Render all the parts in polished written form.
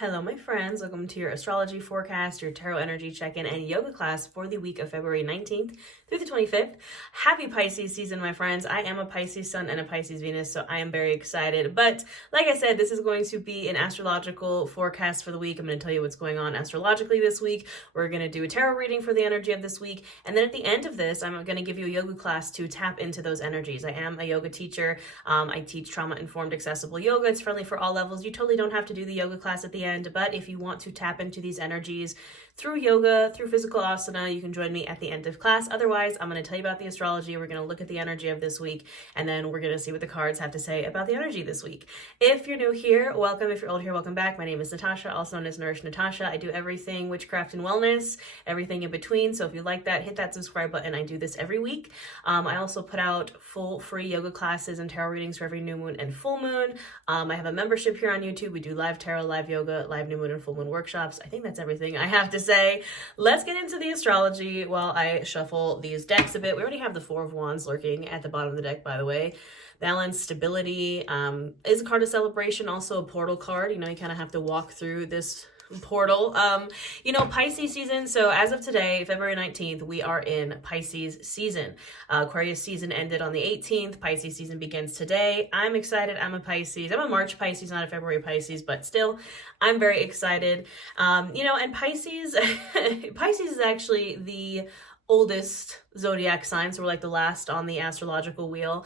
Hello, my friends. Welcome to your astrology forecast, your tarot energy check-in, and yoga class for the week of February 19th through the 25th. Happy Pisces season, my friends. I am a Pisces sun and a Pisces Venus, so I am very excited. But like I said, this is going to be an astrological forecast for the week. I'm going to tell you what's going on astrologically this week. We're going to do a tarot reading for the energy of this week. And then at the end of this, I'm going to give you a yoga class to tap into those energies. I am a yoga teacher. I teach trauma-informed accessible yoga. It's friendly for all levels. You totally don't have to do the yoga class at the end, but if you want to tap into these energies through yoga, through physical asana, you can join me at the end of class. Otherwise, I'm going to tell you about the astrology. We're going to look at the energy of this week, and then we're going to see what the cards have to say about the energy this week. If you're new here, welcome. If you're old here, welcome back. My name is Natasha, also known as Nourish Natasha. I do everything witchcraft and wellness, everything in between. So if you like that, hit that subscribe button. I do this every week. I also put out full free yoga classes and tarot readings for every new moon and full moon. I have a membership here on YouTube. We do live tarot, live yoga, live new moon and full moon workshops. I think that's everything I have to say. Let's get into the astrology while I shuffle these decks a bit. We already have the Four of Wands lurking at the bottom of the deck, by the way. Balance, stability is a card of celebration, also a portal card. You know, you kind of have to walk through this portal. Pisces season. So as of today, February 19th, we are in Pisces season. Aquarius season ended on the 18th. Pisces season begins today. I'm excited. I'm a Pisces. I'm a March Pisces, not a February Pisces, but still, I'm very excited. And Pisces, Pisces is actually the oldest zodiac sign, so we're like the last on the astrological wheel.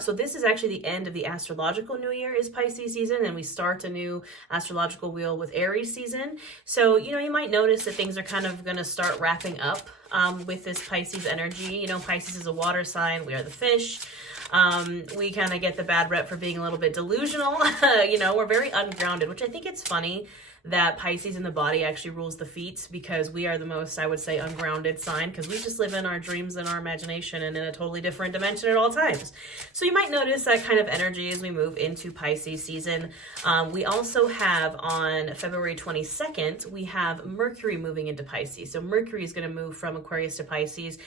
So this is actually the end of the astrological new year is Pisces season, and we start a new astrological wheel with Aries season. So, you might notice that things are kind of going to start wrapping up with this Pisces energy. Pisces is a water sign. We are the fish. We kind of get the bad rep for being a little bit delusional. We're very ungrounded, which I think it's funny that Pisces in the body actually rules the feet, because we are the most, I would say, ungrounded sign, because we just live in our dreams and our imagination and in a totally different dimension at all times. So you might notice that kind of energy as we move into Pisces season. We also have on February 22nd, we have Mercury moving into Pisces. So Mercury is going to move from Aquarius to Pisces.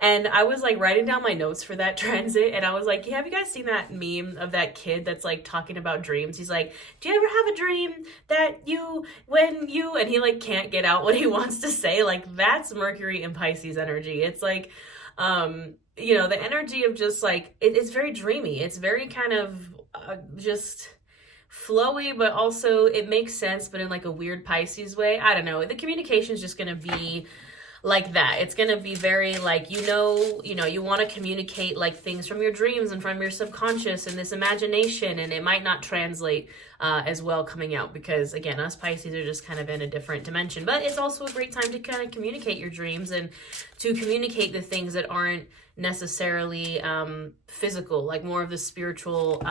And I was like writing down my notes for that transit, and I was like, have you guys seen that meme of that kid that's like talking about dreams? He's like, do you ever have a dream that and he like can't get out what he wants to say? Like, that's Mercury and Pisces energy. It's like, the energy of just like, it's very dreamy. It's very kind of just flowy, but also it makes sense, but in like a weird Pisces way. I don't know. The communication is just going to be like that. It's going to be very like, you want to communicate like things from your dreams and from your subconscious and this imagination, and it might not translate as well coming out, because again, us Pisces are just kind of in a different dimension. But it's also a great time to kind of communicate your dreams and to communicate the things that aren't necessarily physical, like more of the spiritual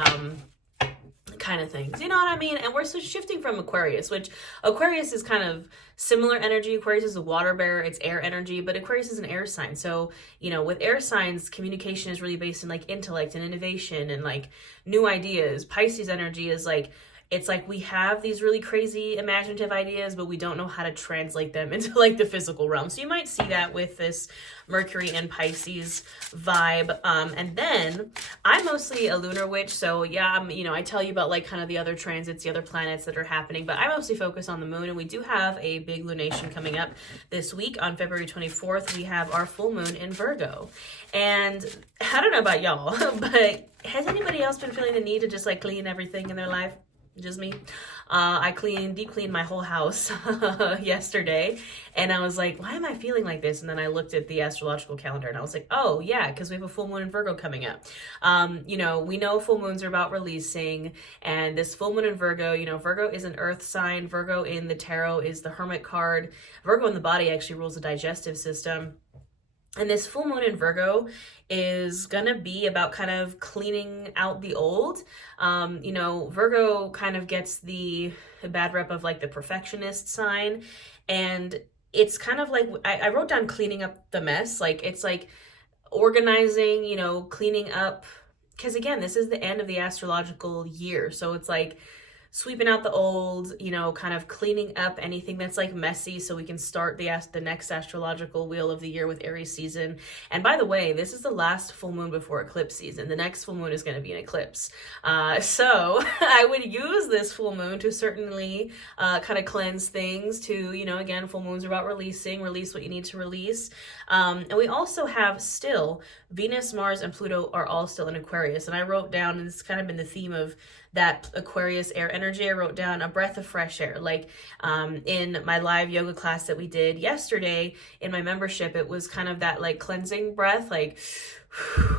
kind of things, you know what I mean? And we're shifting from Aquarius, which Aquarius is kind of similar energy. Aquarius is a water bearer, it's air energy, but Aquarius is an air sign. So, with air signs, communication is really based in like intellect and innovation and like new ideas. Pisces energy is like, it's like we have these really crazy imaginative ideas, but we don't know how to translate them into like the physical realm. So you might see that with this Mercury and Pisces vibe. And then I'm mostly a lunar witch. So yeah, I tell you about like kind of the other transits, the other planets that are happening, but I mostly focus on the moon. And we do have a big lunation coming up this week on February 24th. We have our full moon in Virgo. And I don't know about y'all, but has anybody else been feeling the need to just like clean everything in their life? Just me. I deep cleaned my whole house yesterday, and I was like, why am I feeling like this? And then I looked at the astrological calendar and I was like, oh yeah, because we have a full moon in Virgo coming up. We know full moons are about releasing, and this full moon in Virgo, Virgo is an earth sign. Virgo in the tarot is the Hermit card. Virgo in the body actually rules the digestive system. And this full moon in Virgo is gonna be about kind of cleaning out the old. Virgo kind of gets the bad rep of like the perfectionist sign. And it's kind of like, I wrote down cleaning up the mess. Like, it's like organizing, cleaning up. Because again, this is the end of the astrological year. So it's like sweeping out the old, you know, kind of cleaning up anything that's like messy so we can start the next astrological wheel of the year with Aries season. And by the way, this is the last full moon before eclipse season. The next full moon is going to be an eclipse. So I would use this full moon to certainly kind of cleanse things to, you know, again, full moons are about release what you need to release. And we also have still Venus, Mars, and Pluto are all still in Aquarius. And I wrote down, and it's kind of been the theme of that Aquarius air energy, I wrote down a breath of fresh air. Like in my live yoga class that we did yesterday in my membership, it was kind of that like cleansing breath,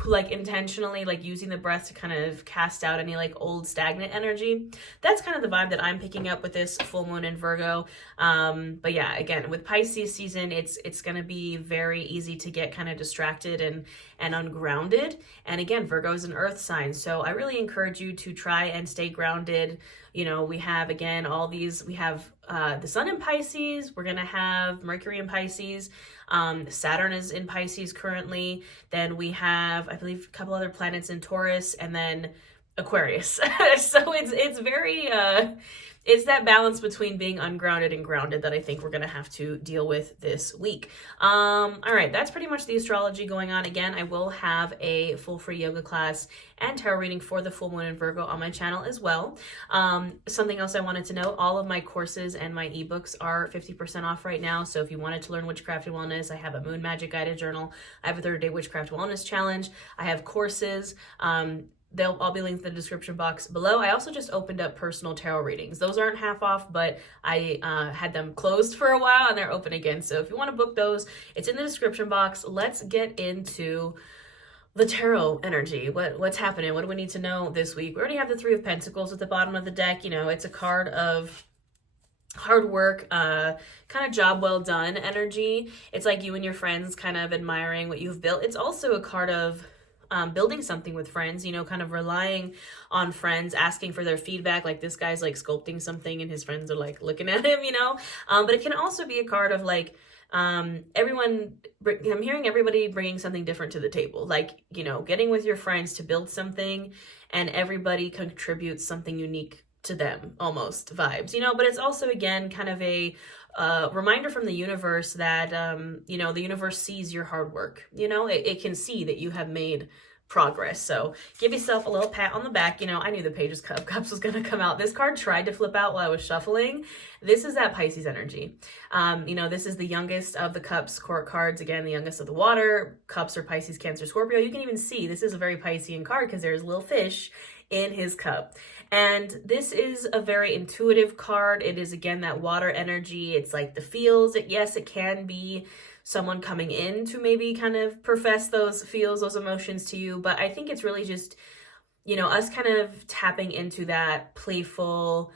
like intentionally like using the breath to kind of cast out any like old stagnant energy. That's kind of the vibe that I'm picking up with this full moon in Virgo. But yeah, again, with Pisces season, it's going to be very easy to get kind of distracted and ungrounded. And again, Virgo is an earth sign. So I really encourage you to try and stay grounded. You know, we have, again, we have the sun in Pisces. We're going to have Mercury in Pisces. Saturn is in Pisces currently. Then we have, I believe, a couple other planets in Taurus, and then Aquarius. So it's very, it's that balance between being ungrounded and grounded that I think we're going to have to deal with this week. All right, that's pretty much the astrology going on. Again, I will have a full free yoga class and tarot reading for the full moon in Virgo on my channel as well. Something else I wanted to note, all of my courses and my ebooks are 50% off right now. So if you wanted to learn witchcraft and wellness, I have a moon magic guided journal. I have a 30-day witchcraft wellness challenge. I have courses. They'll all be linked in the description box below. I also just opened up personal tarot readings. Those aren't half off, but I had them closed for a while and they're open again. So if you want to book those, it's in the description box. Let's get into the tarot energy. What's happening? What do we need to know this week? We already have the Three of Pentacles at the bottom of the deck. You know, it's a card of hard work, kind of job well done energy. It's like you and your friends kind of admiring what you've built. It's also a card of building something with friends, you know, kind of relying on friends, asking for their feedback. Like this guy's like sculpting something and his friends are like looking at him, you know. But it can also be a card of like I'm hearing everybody bringing something different to the table. Like, you know, getting with your friends to build something and everybody contributes something unique to them, almost vibes, you know. But it's also, again, kind of a reminder from the universe that, you know, the universe sees your hard work. You know, it can see that you have made progress. So give yourself a little pat on the back. You know, I knew the Page of Cups was going to come out. This card tried to flip out while I was shuffling. This is that Pisces energy. You know, this is the youngest of the Cups court cards. Again, the youngest of the water. Cups are Pisces, Cancer, Scorpio. You can even see this is a very Piscean card because there's a little fish in his cup. And this is a very intuitive card. It is, again, that water energy. It's like the feels. Yes, it can be someone coming in to maybe kind of profess those feels, those emotions to you. But I think it's really just, you know, us kind of tapping into that playful,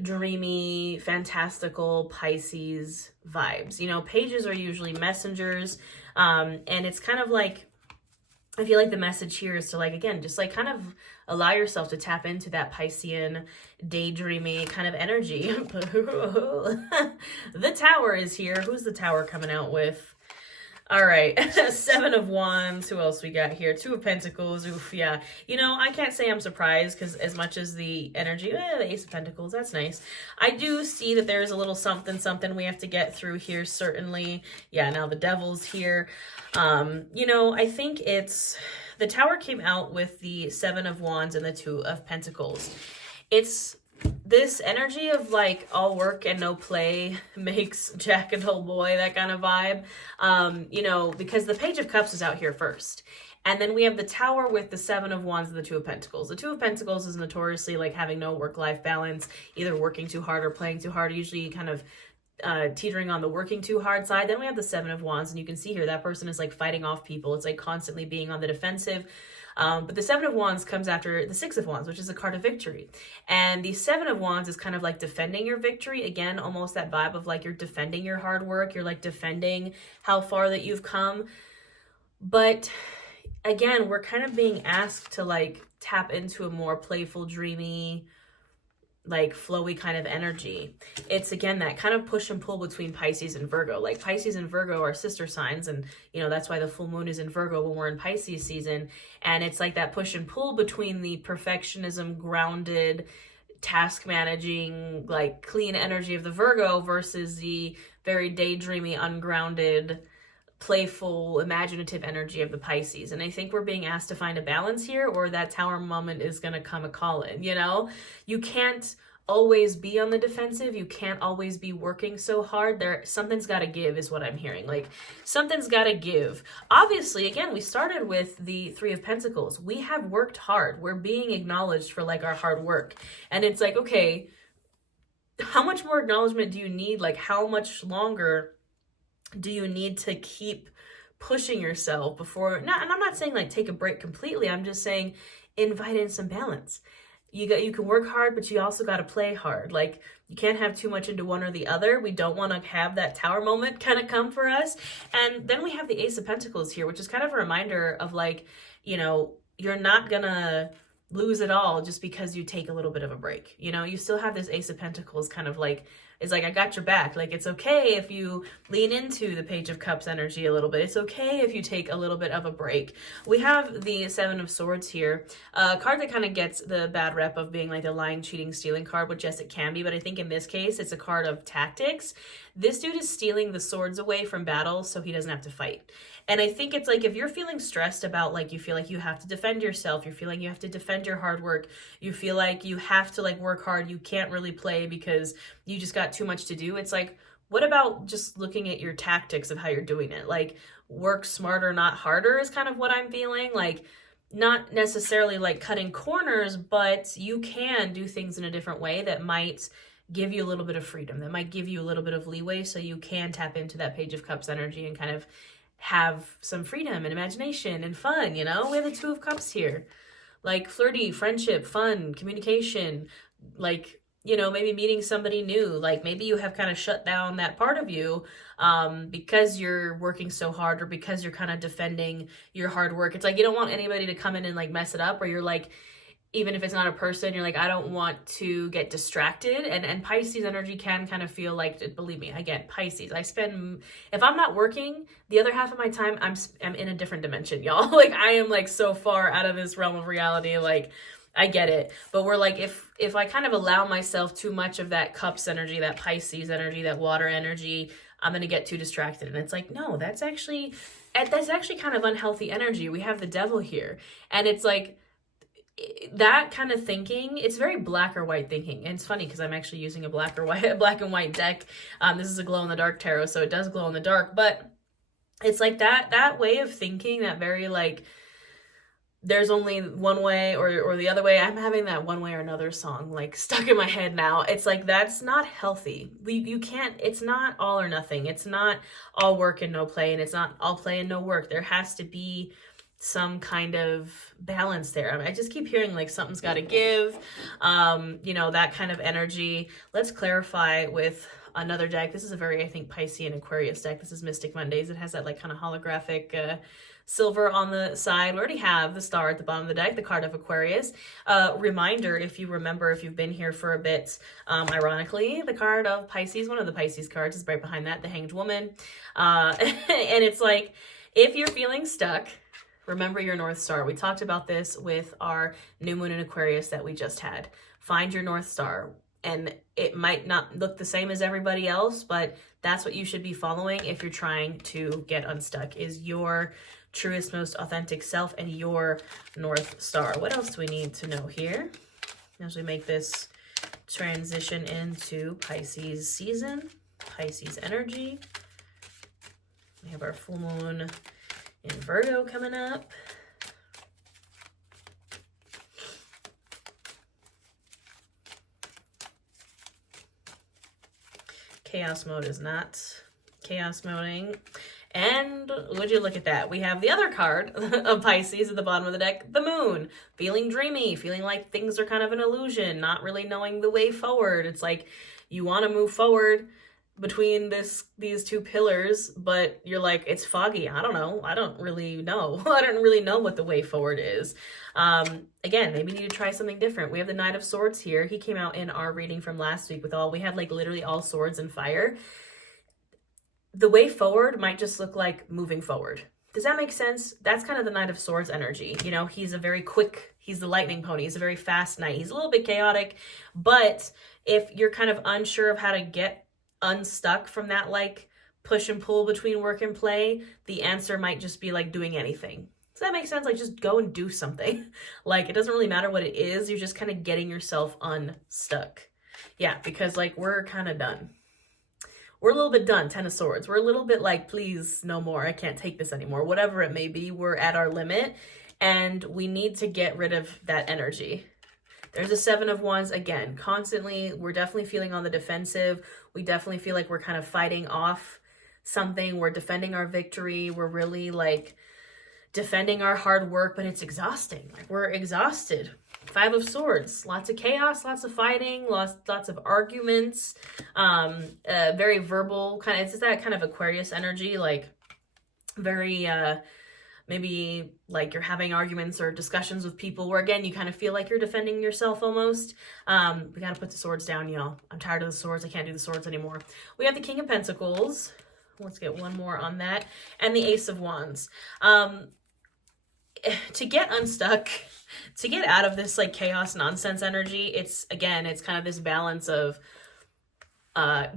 dreamy, fantastical Pisces vibes. You know, pages are usually messengers. And it's kind of like, I feel like the message here is to, like, again, just like kind of allow yourself to tap into that Piscean, daydreamy kind of energy. The Tower is here. Who's the Tower coming out with? All right, Seven of Wands. Who else we got here? Two of Pentacles. Oof, yeah. You know, I can't say I'm surprised because as much as the energy, the Ace of Pentacles, that's nice. I do see that there's a little something we have to get through here, certainly. Yeah, now the Devil's here. You know, I think it's, the Tower came out with the Seven of Wands and the Two of Pentacles. It's this energy of like all work and no play makes Jack a dull boy, that kind of vibe. You know, because the Page of Cups is out here first. And then we have the Tower with the Seven of Wands and the Two of Pentacles. The Two of Pentacles is notoriously like having no work-life balance, either working too hard or playing too hard, usually kind of teetering on the working too hard side. Then we have the Seven of Wands, and you can see here that person is like fighting off people. It's like constantly being on the defensive. But the Seven of Wands comes after the Six of Wands, which is a card of victory. And the Seven of Wands is kind of like defending your victory. Again, almost that vibe of like you're defending your hard work. You're like defending how far that you've come. But again, we're kind of being asked to like tap into a more playful, dreamy, like flowy kind of energy. It's, again, that kind of push and pull between Pisces and Virgo. Like Pisces and Virgo are sister signs, and you know that's why the full moon is in Virgo when we're in Pisces season. And it's like that push and pull between the perfectionism, grounded, task managing, like clean energy of the Virgo versus the very daydreamy, ungrounded, playful, imaginative energy of the Pisces. And I think we're being asked to find a balance here, or that tower moment is going to come a call-in, you know? You can't always be on the defensive. You can't always be working so hard. Something's got to give is what I'm hearing. Like, something's got to give. Obviously, again, we started with the Three of Pentacles. We have worked hard. We're being acknowledged for like our hard work. And it's like, okay, how much more acknowledgement do you need? Like, how much longer do you need to keep pushing yourself before, and I'm not saying like take a break completely. I'm just saying invite in some balance. You can work hard, but you also got to play hard. Like, you can't have too much into one or the other. We don't want to have that tower moment kind of come for us. And then we have the Ace of Pentacles here, which is kind of a reminder of like, you know, you're not gonna lose it all just because you take a little bit of a break. You know, you still have this Ace of Pentacles kind of like, it's like, I got your back. Like, it's okay if you lean into the Page of Cups energy a little bit. It's okay if you take a little bit of a break. We have the Seven of Swords here, a card that kind of gets the bad rep of being like a lying, cheating, stealing card, which yes, it can be, but I think in this case, it's a card of tactics. This dude is stealing the swords away from battles so he doesn't have to fight. And I think it's like, if you're feeling stressed about, like, you feel like you have to defend yourself, you're feeling you have to defend your hard work, you feel like you have to like work hard, you can't really play because you just got too much to do. It's like, what about just looking at your tactics of how you're doing it? Like, work smarter, not harder is kind of what I'm feeling. Like, not necessarily like cutting corners, but you can do things in a different way that might give you a little bit of freedom, that might give you a little bit of leeway so you can tap into that Page of Cups energy and kind of have some freedom and imagination and fun, you know? We have the Two of Cups here. Like, flirty, friendship, fun, communication, like, you know, maybe meeting somebody new. Like, maybe you have kind of shut down that part of you because you're working so hard, or because you're kind of defending your hard work. It's like, you don't want anybody to come in and like mess it up, or you're like, even if it's not a person, you're like, I don't want to get distracted. And Pisces energy can kind of feel like, believe me, again, Pisces, if I'm not working, the other half of my time, I'm in a different dimension, y'all. Like, I am like so far out of this realm of reality. Like, I get it. But we're like, if I kind of allow myself too much of that Cups energy, that Pisces energy, that water energy, I'm going to get too distracted. And it's like, no, that's actually kind of unhealthy energy. We have the Devil here. And it's like, that kind of thinking, it's very black or white thinking. And it's funny because I'm actually using a black and white deck. This is a glow in the dark tarot, so it does glow in the dark, but it's like that way of thinking, that very like, there's only one way or the other way. I'm having that One Way or Another song like stuck in my head now. It's like, that's not healthy. You can't, it's not all or nothing. It's not all work and no play, and it's not all play and no work. There has to be some kind of balance there. I mean, I just keep hearing like something's got to give, you know, that kind of energy. Let's clarify with another deck. This is a very, I think, Piscean Aquarius deck. This is Mystic Mondays. It has that like kind of holographic silver on the side. We already have the star at the bottom of the deck, the card of Aquarius. Reminder, if you remember, if you've been here for a bit, ironically, the card of Pisces, one of the Pisces cards is right behind that, the Hanged Woman. And it's like, if you're feeling stuck, remember your North Star. We talked about this with our new moon in Aquarius that we just had. Find your North Star. And it might not look the same as everybody else, but that's what you should be following if you're trying to get unstuck, is your truest, most authentic self and your North Star. What else do we need to know here as we make this transition into Pisces season, Pisces energy? We have our full moon in Virgo coming up. Chaos mode is not chaos moding. And would you look at that? We have the other card of Pisces at the bottom of the deck, the moon. Feeling dreamy, feeling like things are kind of an illusion, not really knowing the way forward. It's like you want to move forward between these two pillars, but you're like, it's foggy. I don't know. I don't really know. I don't really know what the way forward is. Again, maybe you need to try something different. We have the Knight of Swords here. He came out in our reading from last week with we had like literally all swords and fire. The way forward might just look like moving forward. Does that make sense? That's kind of the Knight of Swords energy. You know, he's the lightning pony. He's a very fast knight. He's a little bit chaotic, but if you're kind of unsure of how to get unstuck from that like push and pull between work and play, the answer might just be like doing anything. Does that make sense? Like just go and do something. Like it doesn't really matter what it is. You're just kind of getting yourself unstuck. Yeah, because like we're kind of done. We're a little bit done, Ten of Swords. We're a little bit like, please, no more. I can't take this anymore. Whatever it may be, we're at our limit and we need to get rid of that energy. There's a Seven of Wands. Again, constantly, we're definitely feeling on the defensive. We definitely feel like we're kind of fighting off something. We're defending our victory. We're really like defending our hard work, but it's exhausting. Like we're exhausted. Five of Swords, lots of chaos, lots of fighting, lots of arguments, very verbal kind of, it's just that kind of Aquarius energy, like very, maybe like you're having arguments or discussions with people where again, you kind of feel like you're defending yourself almost. We got to put the swords down, y'all. I'm tired of the swords. I can't do the swords anymore. We have the King of Pentacles. Let's get one more on that. And the Ace of Wands. To get unstuck, to get out of this like chaos nonsense energy, it's kind of this balance of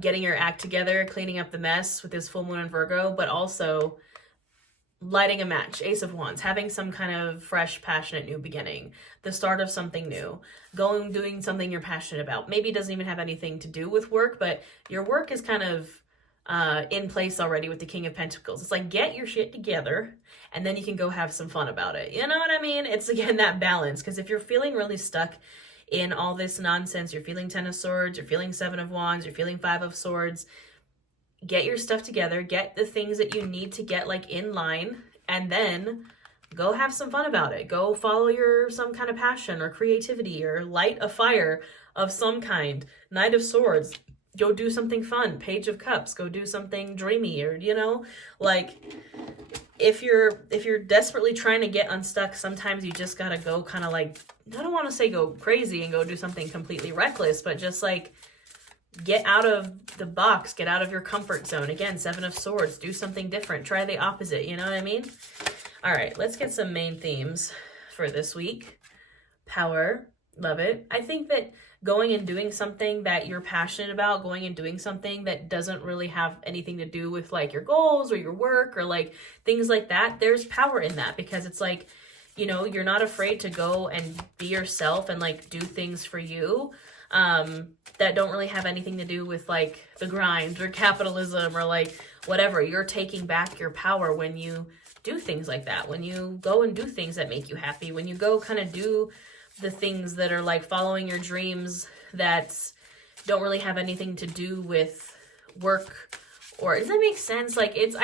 getting your act together, cleaning up the mess with this full moon in Virgo, but also lighting a match. Ace of Wands, having some kind of fresh, passionate new beginning, the start of something new, doing something you're passionate about. Maybe it doesn't even have anything to do with work, but your work is kind of in place already with the King of Pentacles. It's like, get your shit together and then you can go have some fun about it. You know what I mean? It's again that balance, because if you're feeling really stuck in all this nonsense, you're feeling Ten of Swords, you're feeling Seven of Wands, you're feeling Five of Swords, get your stuff together, get the things that you need to get like in line, and then go have some fun about it. Go follow some kind of passion or creativity or light a fire of some kind. Knight of Swords, go do something fun. Page of Cups, go do something dreamy, or you know, like if you're desperately trying to get unstuck, sometimes you just gotta go kind of like, I don't want to say go crazy and go do something completely reckless, but just like get out of the box, get out of your comfort zone. Again, Seven of Swords, do something different, try the opposite, you know what I mean? All right, let's get some main themes for this week. Power, love it. I think that going and doing something that you're passionate about, going and doing something that doesn't really have anything to do with like your goals or your work or like things like that, there's power in that, because it's like, you know, you're not afraid to go and be yourself and like do things for you that don't really have anything to do with like the grind or capitalism or like whatever. You're taking back your power when you do things like that, when you go and do things that make you happy, when you go kind of do the things that are like following your dreams that don't really have anything to do with work. Or does that make sense? Like here's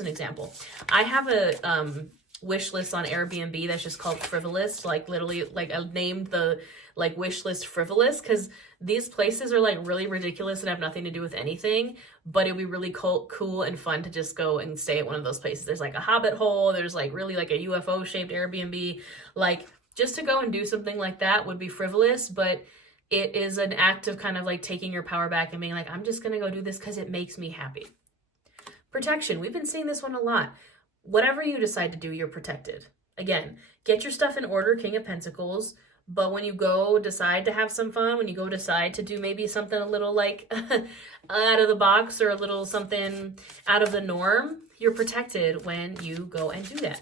an example. I have a wish list on Airbnb that's just called Frivolous. Like literally, like I named the like wish list Frivolous because these places are like really ridiculous and have nothing to do with anything, but it'd be really cool and fun to just go and stay at one of those places. There's like a hobbit hole. There's like really like a UFO shaped Airbnb. Like just to go and do something like that would be frivolous, but it is an act of kind of like taking your power back and being like, I'm just going to go do this because it makes me happy. Protection. We've been seeing this one a lot. Whatever you decide to do, you're protected. Again, get your stuff in order, King of Pentacles. But when you go decide to have some fun, when you go decide to do maybe something a little like out of the box or a little something out of the norm, you're protected when you go and do that.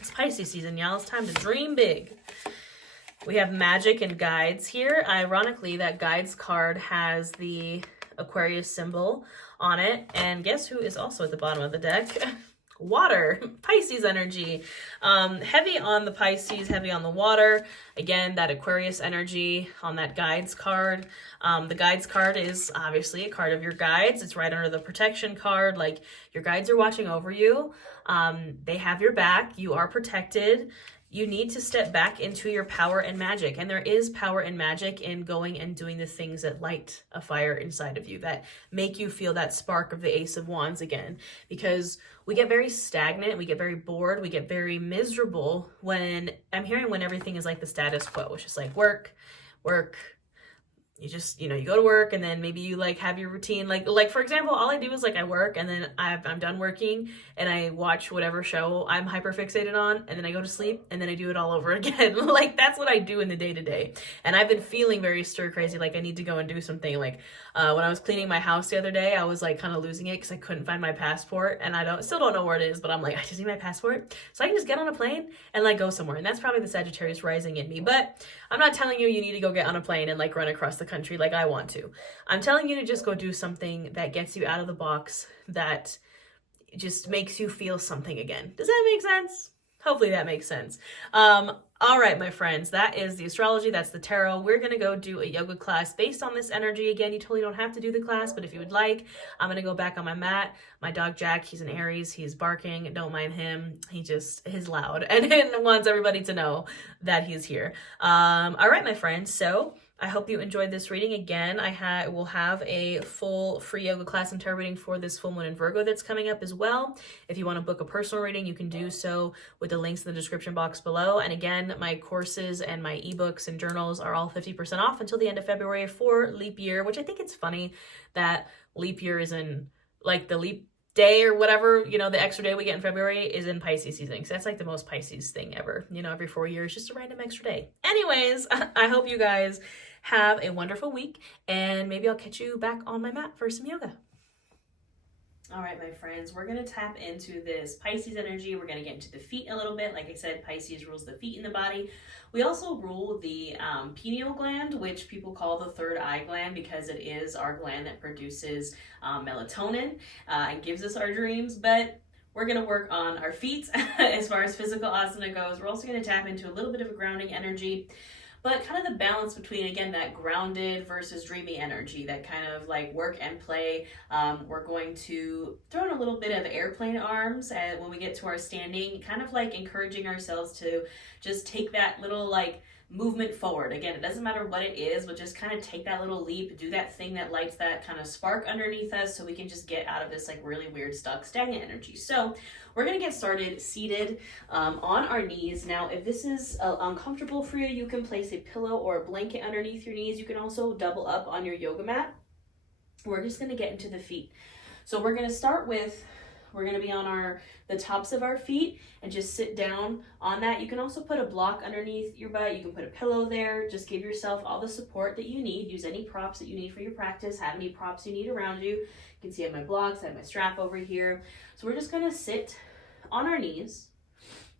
It's Pisces season, y'all. It's time to dream big. We have magic and guides here. Ironically, that guides card has the Aquarius symbol on it. And guess who is also at the bottom of the deck? Water, Pisces energy. Heavy on the Pisces, heavy on the water. Again, that Aquarius energy on that guides card. The guides card is obviously a card of your guides. It's right under the protection card. Like your guides are watching over you. They have your back. You are protected. You need to step back into your power and magic. And there is power and magic in going and doing the things that light a fire inside of you, that make you feel that spark of the Ace of Wands again. Because we get very stagnant, we get very bored, we get very miserable when everything is like the status quo. It's just like work, you just, you go to work and then maybe you like have your routine. Like for example, all I do is like I work and then I'm done working and I watch whatever show I'm hyper fixated on and then I go to sleep and then I do it all over again. Like that's what I do in the day to day. And I've been feeling very stir crazy. Like I need to go and do something. Like when I was cleaning my house the other day, I was like kind of losing it because I couldn't find my passport and I still don't know where it is, but I'm like, I just need my passport so I can just get on a plane and like go somewhere. And that's probably the Sagittarius rising in me. But I'm not telling you need to go get on a plane and like run across the country like I want to. I'm telling you to just go do something that gets you out of the box, that just makes you feel something again. Does that make sense? Hopefully that makes sense. All right, my friends, that is the astrology. That's the tarot. We're going to go do a yoga class based on this energy. Again, you totally don't have to do the class, but if you would like, I'm going to go back on my mat. My dog, Jack, he's an Aries. He's barking. Don't mind him. He's loud and wants everybody to know that he's here. All right, my friends. So I hope you enjoyed this reading. Again, I will have a full free yoga class and tarot reading for this full moon in Virgo that's coming up as well. If you want to book a personal reading, you can do so with the links in the description box below. And again, my courses and my ebooks and journals are all 50% off until the end of February for leap year, which I think it's funny that leap year is in like the leap day or whatever, the extra day we get in February is in Pisces season. So that's like the most Pisces thing ever. Every 4 years, just a random extra day. Anyways, I hope you guys have a wonderful week and maybe I'll catch you back on my mat for some yoga. All right, my friends, we're going to tap into this Pisces energy. We're going to get into the feet a little bit. Like I said, Pisces rules the feet in the body. We also rule the pineal gland, which people call the third eye gland because it is our gland that produces melatonin and gives us our dreams. But we're going to work on our feet as far as physical asana goes. We're also going to tap into a little bit of a grounding energy, but kind of the balance between, again, that grounded versus dreamy energy, that kind of like work and play. We're going to throw in a little bit of airplane arms when we get to our standing, kind of like encouraging ourselves to just take that little like movement forward. Again, it doesn't matter what it is, but just kind of take that little leap, do that thing that lights that kind of spark underneath us so we can just get out of this like really weird, stuck, stagnant energy. So we're going to get started seated on our knees. Now, if this is uncomfortable for you, you can place a pillow or a blanket underneath your knees. You can also double up on your yoga mat. We're just going to get into the feet. So we're going to start with, we're going to be on the tops of our feet and just sit down on that. You can also put a block underneath your butt. You can put a pillow there. Just give yourself all the support that you need. Use any props that you need for your practice. Have any props you need around you. You can see I have my blocks, I have my strap over here. So we're just going to sit on our knees.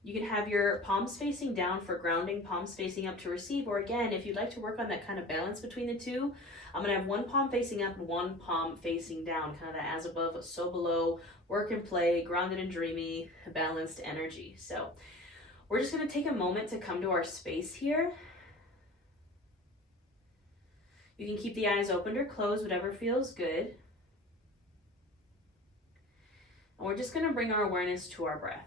You can have your palms facing down for grounding, palms facing up to receive, or again, if you'd like to work on that kind of balance between the two, I'm going to have one palm facing up and one palm facing down, kind of that as above, so below, work and play, grounded and dreamy, balanced energy. So we're just going to take a moment to come to our space here. You can keep the eyes open or closed, whatever feels good. And we're just going to bring our awareness to our breath.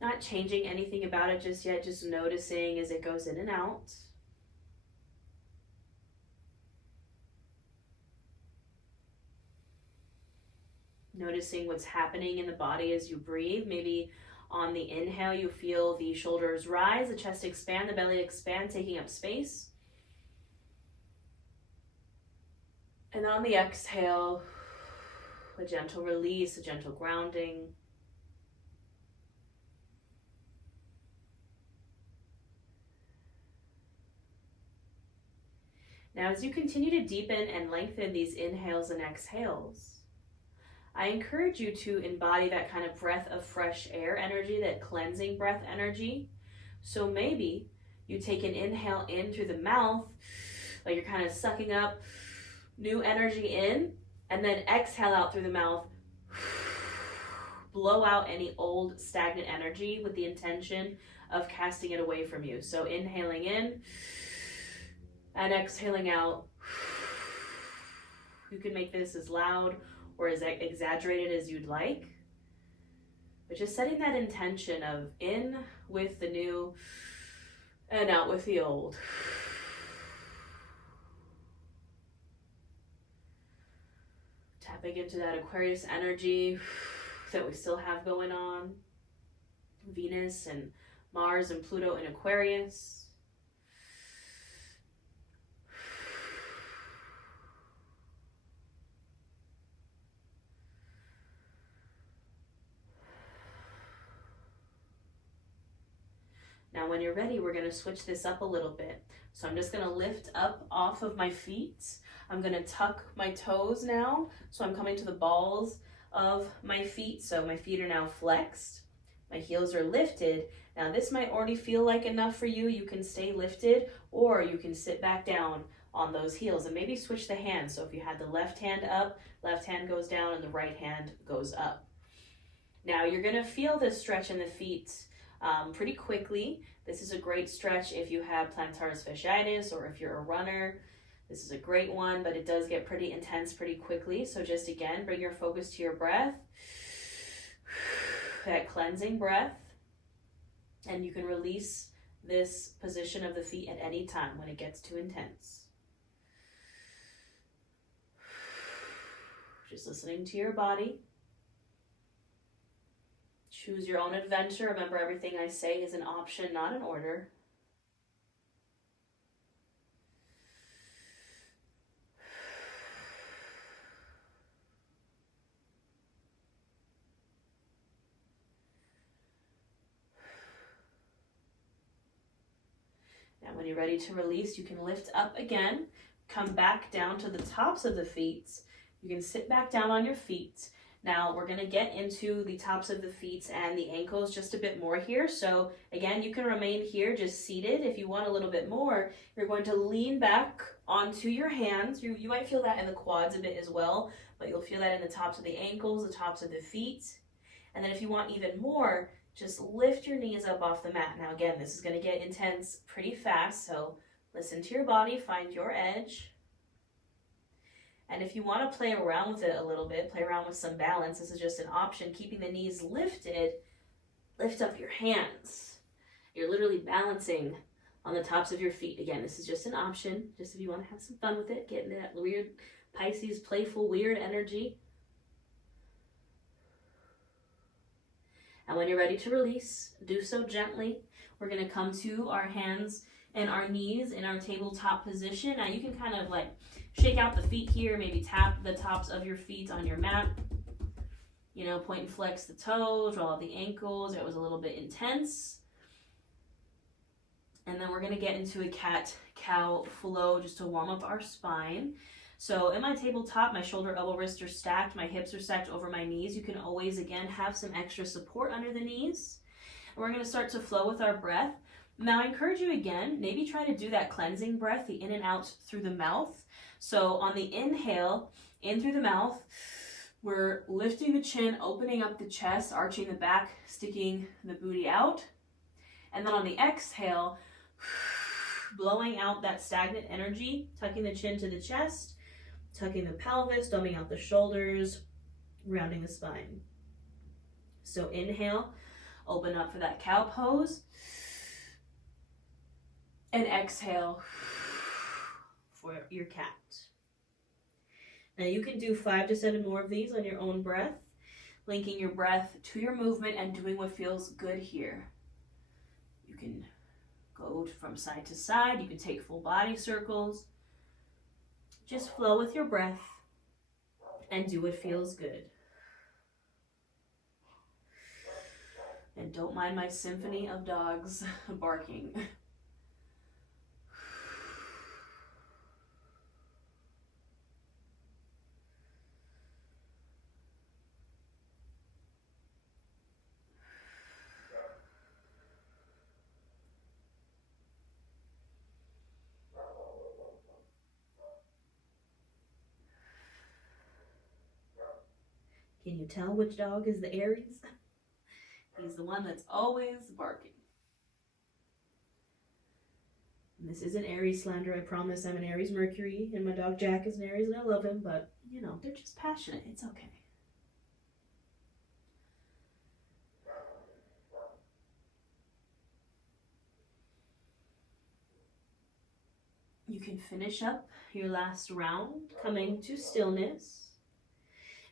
Not changing anything about it just yet, just noticing as it goes in and out. Noticing what's happening in the body as you breathe. Maybe on the inhale, you feel the shoulders rise, the chest expand, the belly expand, taking up space. And on the exhale, a gentle release, a gentle grounding. Now, as you continue to deepen and lengthen these inhales and exhales, I encourage you to embody that kind of breath of fresh air energy, that cleansing breath energy. So maybe you take an inhale in through the mouth, like you're kind of sucking up new energy in, and then exhale out through the mouth. Blow out any old stagnant energy with the intention of casting it away from you. So inhaling in and exhaling out. You can make this as loud or as exaggerated as you'd like, but just setting that intention of in with the new and out with the old. Tapping into that Aquarius energy that we still have going on. Venus and Mars and Pluto in Aquarius. Now when you're ready, we're going to switch this up a little bit. So I'm just going to lift up off of my feet. I'm going to tuck my toes now. So I'm coming to the balls of my feet. So my feet are now flexed. My heels are lifted. Now this might already feel like enough for you. You can stay lifted, or you can sit back down on those heels and maybe switch the hands. So if you had the left hand up, left hand goes down and the right hand goes up. Now you're going to feel this stretch in the feet pretty quickly. This is a great stretch if you have plantaris fasciitis or if you're a runner. This is a great one, but it does get pretty intense pretty quickly. So just again, bring your focus to your breath, that cleansing breath, and you can release this position of the feet at any time when it gets too intense. Just listening to your body. Choose your own adventure. Remember, everything I say is an option, not an order. Now, when you're ready to release, you can lift up again, come back down to the tops of the feet. You can sit back down on your feet. Now we're going to get into the tops of the feet and the ankles just a bit more here. So again, you can remain here just seated. If you want a little bit more, you're going to lean back onto your hands. You might feel that in the quads a bit as well, but you'll feel that in the tops of the ankles, the tops of the feet. And then if you want even more, just lift your knees up off the mat. Now again, this is going to get intense pretty fast, so listen to your body, find your edge. And if you want to play around with it a little bit, play around with some balance, this is just an option. Keeping the knees lifted, lift up your hands. You're literally balancing on the tops of your feet. Again, this is just an option, just if you want to have some fun with it, get into that weird Pisces, playful, weird energy. And when you're ready to release, do so gently. We're going to come to our hands and our knees in our tabletop position. Now you can kind of like shake out the feet here, maybe tap the tops of your feet on your mat. You know, point and flex the toes, roll out the ankles. It was a little bit intense. And then we're going to get into a cat-cow flow just to warm up our spine. So in my tabletop, my shoulder, elbow, wrists are stacked. My hips are stacked over my knees. You can always, again, have some extra support under the knees. And we're going to start to flow with our breath. Now I encourage you again, maybe try to do that cleansing breath, the in and out through the mouth. So on the inhale, in through the mouth, we're lifting the chin, opening up the chest, arching the back, sticking the booty out. And then on the exhale, blowing out that stagnant energy, tucking the chin to the chest, tucking the pelvis, dumbing out the shoulders, rounding the spine. So inhale, open up for that cow pose. And exhale for your cat. Now you can do 5 to 7 more of these on your own breath, linking your breath to your movement and doing what feels good here. You can go from side to side. You can take full body circles. Just flow with your breath and do what feels good. And don't mind my symphony of dogs barking. Can you tell which dog is the Aries? He's the one that's always barking. And this isn't Aries slander, I promise. I'm an Aries Mercury, and my dog Jack is an Aries, and I love him, but, you know, they're just passionate. It's okay. You can finish up your last round, coming to stillness.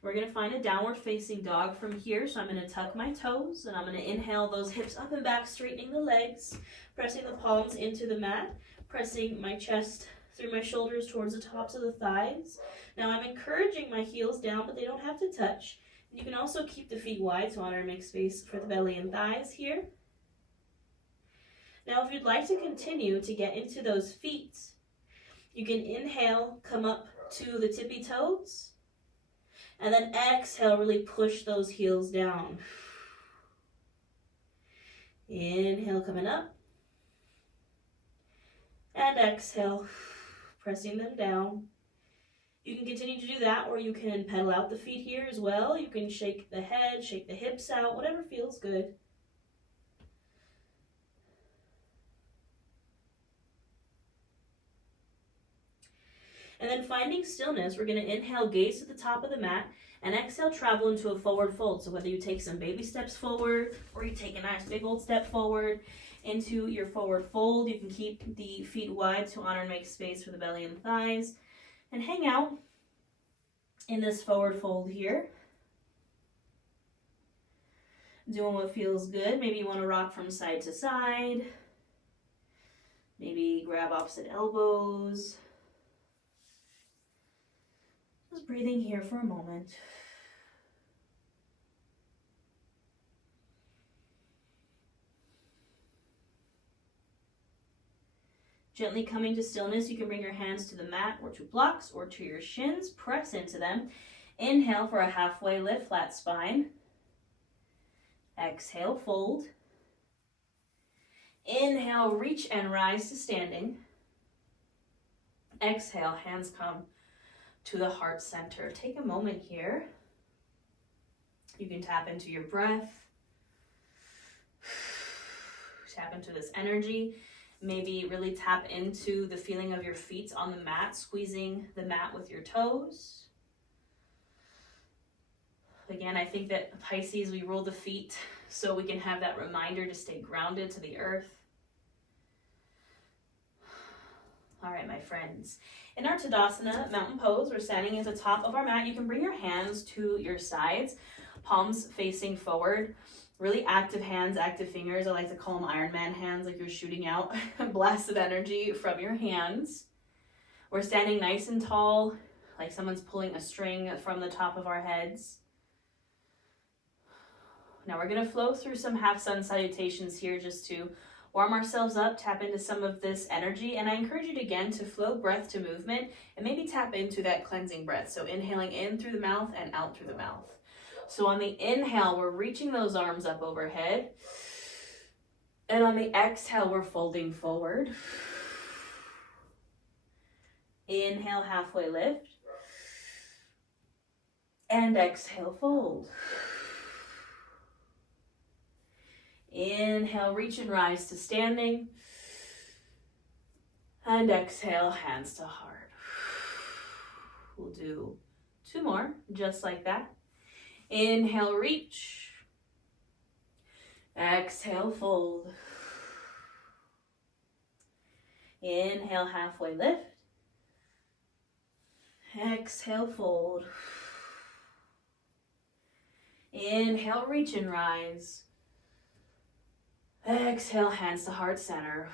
We're going to find a downward facing dog from here. So I'm going to tuck my toes and I'm going to inhale those hips up and back, straightening the legs, pressing the palms into the mat, pressing my chest through my shoulders towards the tops of the thighs. Now I'm encouraging my heels down, but they don't have to touch. And you can also keep the feet wide to honor and make space for the belly and thighs here. Now, if you'd like to continue to get into those feet, you can inhale, come up to the tippy toes, and then exhale, really push those heels down. Inhale, coming up, and exhale, pressing them down. You can continue to do that, or you can pedal out the feet here as well. You can shake the head, shake the hips out, whatever feels good. And then finding stillness, we're going to inhale, gaze to the top of the mat, and exhale, travel into a forward fold. So whether you take some baby steps forward, or you take a nice big old step forward into your forward fold, you can keep the feet wide to honor and make space for the belly and thighs, and hang out in this forward fold here. Doing what feels good. Maybe you want to rock from side to side. Maybe grab opposite elbows. Just breathing here for a moment. Gently coming to stillness, you can bring your hands to the mat or to blocks or to your shins. Press into them. Inhale for a halfway lift, flat spine. Exhale, fold. Inhale, reach and rise to standing. Exhale, hands come to the heart center. Take a moment here. You can tap into your breath. Tap into this energy. Maybe really tap into the feeling of your feet on the mat, squeezing the mat with your toes. Again, I think that Pisces, we roll the feet so we can have that reminder to stay grounded to the earth. All right, my friends. In our Tadasana mountain pose, we're standing at the top of our mat. You can bring your hands to your sides, palms facing forward. Really active hands, active fingers. I like to call them Iron Man hands, like you're shooting out blasts of energy from your hands. We're standing nice and tall, like someone's pulling a string from the top of our heads. Now we're going to flow through some half sun salutations here just to warm ourselves up, tap into some of this energy. And I encourage you to, again, to flow breath to movement and maybe tap into that cleansing breath. So inhaling in through the mouth and out through the mouth. So on the inhale, we're reaching those arms up overhead. And on the exhale, we're folding forward. Inhale, halfway lift. And exhale, fold. Inhale, reach and rise to standing. And exhale, hands to heart. We'll do 2 more, just like that. Inhale, reach. Exhale, fold. Inhale, halfway lift. Exhale, fold. Inhale, reach and rise. Exhale, hands to heart center.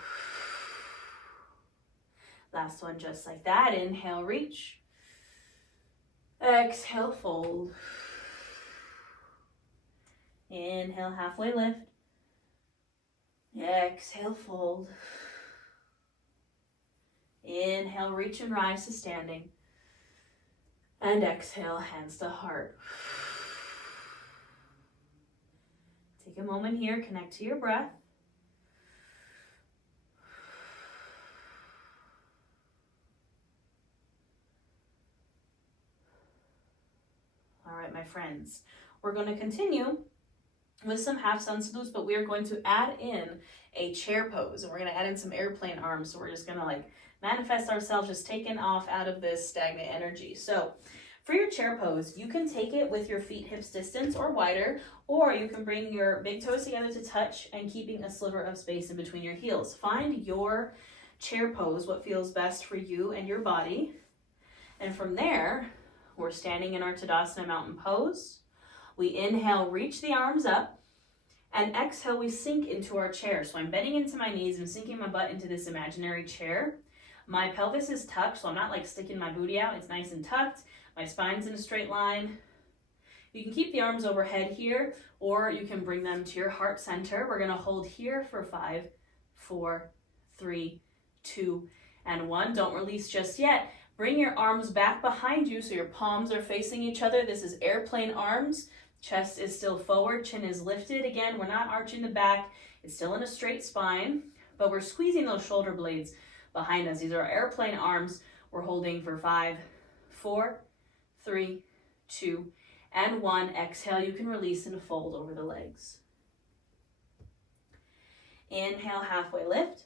Last one, just like that. Inhale, reach. Exhale, fold. Inhale, halfway lift. Exhale, fold. Inhale, reach and rise to standing. And exhale, hands to heart. Take a moment here, connect to your breath. All right, my friends, we're going to continue with some half sun salutes, but we are going to add in a chair pose, and we're going to add in some airplane arms. So we're just going to like manifest ourselves just taking off out of this stagnant energy. So for your chair pose, you can take it with your feet hips distance or wider, or you can bring your big toes together to touch and keeping a sliver of space in between your heels. Find your chair pose, what feels best for you and your body. And from there, we're standing in our Tadasana mountain pose. We inhale, reach the arms up, and exhale, we sink into our chair. So I'm bending into my knees and sinking my butt into this imaginary chair. My pelvis is tucked, so I'm not like sticking my booty out. It's nice and tucked. My spine's in a straight line. You can keep the arms overhead here, or you can bring them to your heart center. We're gonna hold here for 5, 4, 3, 2, and 1. Don't release just yet. Bring your arms back behind you so your palms are facing each other. This is airplane arms. Chest is still forward, chin is lifted. Again, we're not arching the back. It's still in a straight spine, but we're squeezing those shoulder blades behind us. These are airplane arms. We're holding for 5, 4, 3, 2, and 1. Exhale, you can release and fold over the legs. Inhale, halfway lift.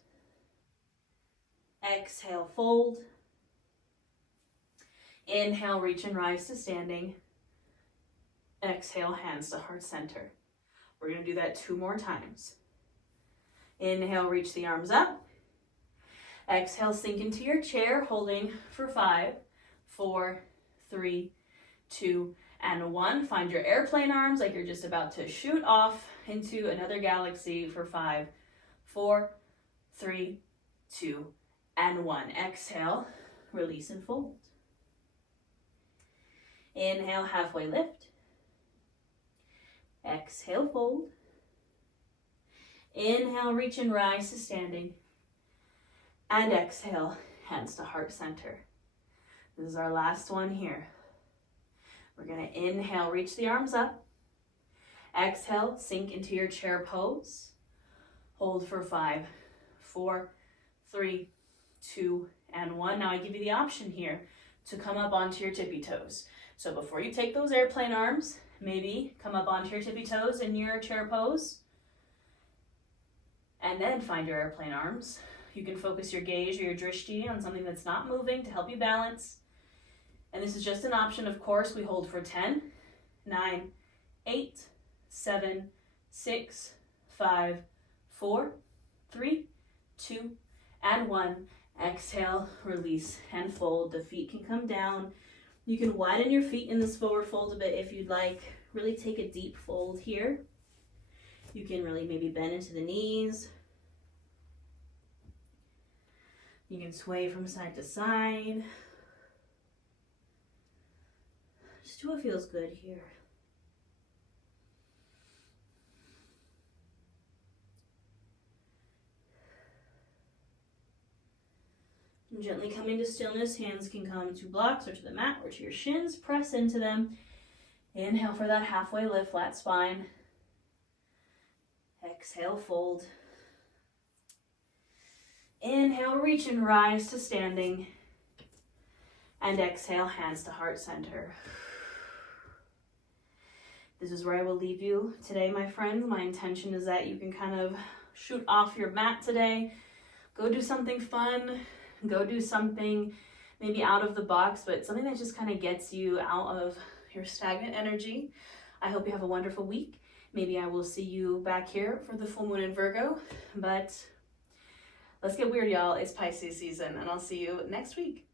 Exhale, fold. Inhale, reach and rise to standing. Exhale, hands to heart center. We're going to do that 2 more times. Inhale, reach the arms up. Exhale, sink into your chair, holding for 5, 4, 3, 2, and 1. Find your airplane arms like you're just about to shoot off into another galaxy for 5, 4, 3, 2, and 1. Exhale, release and fold. Inhale, halfway lift. Exhale, fold. Inhale, reach and rise to standing. And exhale, hands to heart center. This is our last one here. We're going to inhale, reach the arms up. Exhale, sink into your chair pose. Hold for 5, 4, 3, 2, and 1. Now I give you the option here to come up onto your tippy toes. So before you take those airplane arms, maybe come up onto your tippy toes in your chair pose. And then find your airplane arms. You can focus your gaze or your drishti on something that's not moving to help you balance. And this is just an option, of course. We hold for 10, 9, 8, 7, 6, 5, 4, 3, 2, and 1. Exhale, release, and fold. The feet can come down. You can widen your feet in this forward fold a bit if you'd like. Really take a deep fold here. You can really maybe bend into the knees. You can sway from side to side. Just do what feels good here. And gently coming to stillness, hands can come to blocks or to the mat or to your shins. Press into them. Inhale for that halfway lift, flat spine. Exhale, fold. Inhale, reach and rise to standing. And exhale, hands to heart center. This is where I will leave you today, my friends. My intention is that you can kind of shoot off your mat today. Go do something fun. Go do something maybe out of the box, but something that just kind of gets you out of your stagnant energy. I hope you have a wonderful week. Maybe I will see you back here for the full moon in Virgo, but let's get weird, y'all. It's Pisces season, and I'll see you next week.